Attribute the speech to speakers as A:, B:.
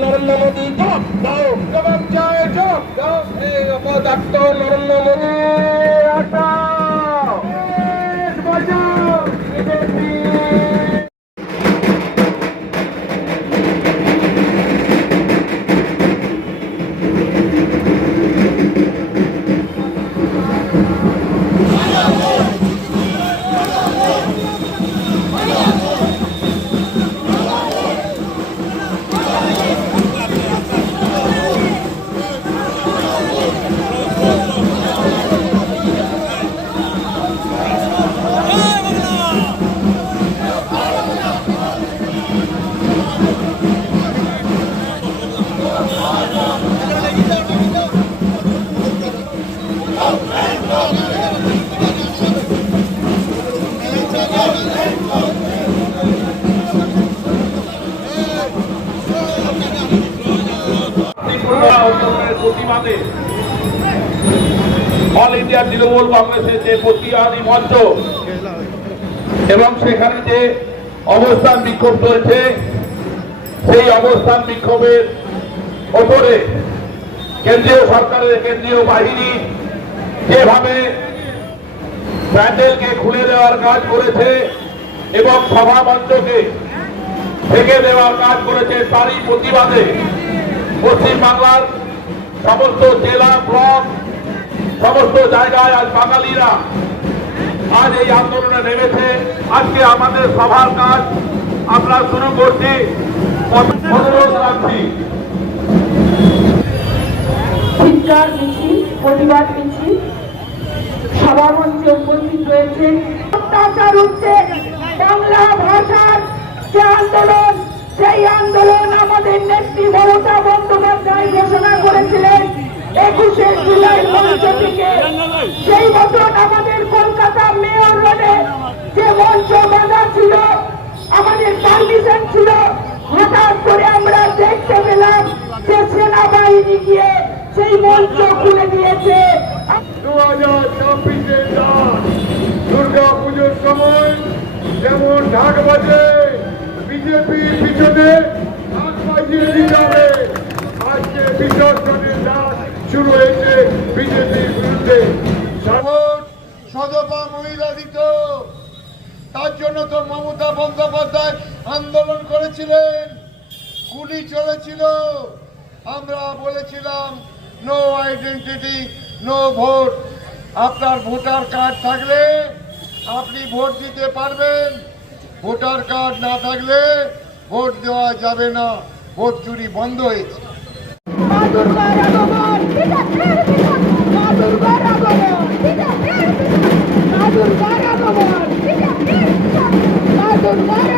A: নরেন্দ্র মোদী জবাব দাও জবাব চাই জবাব দাও এই অপদার্থ নরেন্দ্র মোদী।
B: Vai, amor! প্রতিবাদে অল ইন্ডিয়া তৃণমূল কংগ্রেসের যে প্রতিবাদী মঞ্চ এবং সেখানে যে অবস্থান বিক্ষোভ চলছে, সেই অবস্থান বিক্ষোভের ওপরে কেন্দ্রীয় সরকারের কেন্দ্রীয় বাহিনী যেভাবে প্যান্ডেলকে খুলে দেওয়ার কাজ করেছে এবং সভা মঞ্চকে ঢেকে দেওয়ার কাজ করেছে, তারই প্রতিবাদে পশ্চিম বাংলার সমস্ত জেলা, ব্লক, সমস্ত জায়গায় আজ বাঙালিরা আজ এই আন্দোলনে নেমেছে। আজকে আমাদের সভার কাজ আমরা শুরু করছি। অনুরোধ রাখছি।
C: চিৎকার মিছিল, প্রতিবাদ মিছিল সভামঞ্চে উপস্থিত রয়েছেন অত্যাচার হচ্ছে বাংলা ভাষার যে আন্দোলন, সেই আন্দোলন আমাদের নেত্রী মমতা বন্দ্যোপাধ্যায় ঘোষণা করেছিলেন একুশে জুলাই মঞ্চ থেকে মতন আমাদের কলকাতা মেয়র রোডে যে মঞ্চ বাঁধা ছিল, আমাদের পারমিশন ছিল, হঠাৎ করে আমরা দেখতে পেলাম যে সেনাবাহিনী গিয়ে সেই মঞ্চ খুলে দিয়েছে।
A: দু হাজার দুর্গা পুজোর সময় যেমন ঢাক বাজে, বিজেপির কলকাতায় আন্দোলন করেছিলেন, গুলি চলেছিল আমরা বলেছিলাম নো আইডেন্টি নো ভোট আপনার ভোটার কার্ড থাকলে আপনি ভোট দিতে পারবেন। ভোটার কার্ড না থাকলে ভোট দেওয়া যাবে না। ভোট চুরি বন্ধ হয়েছে।
C: Bye.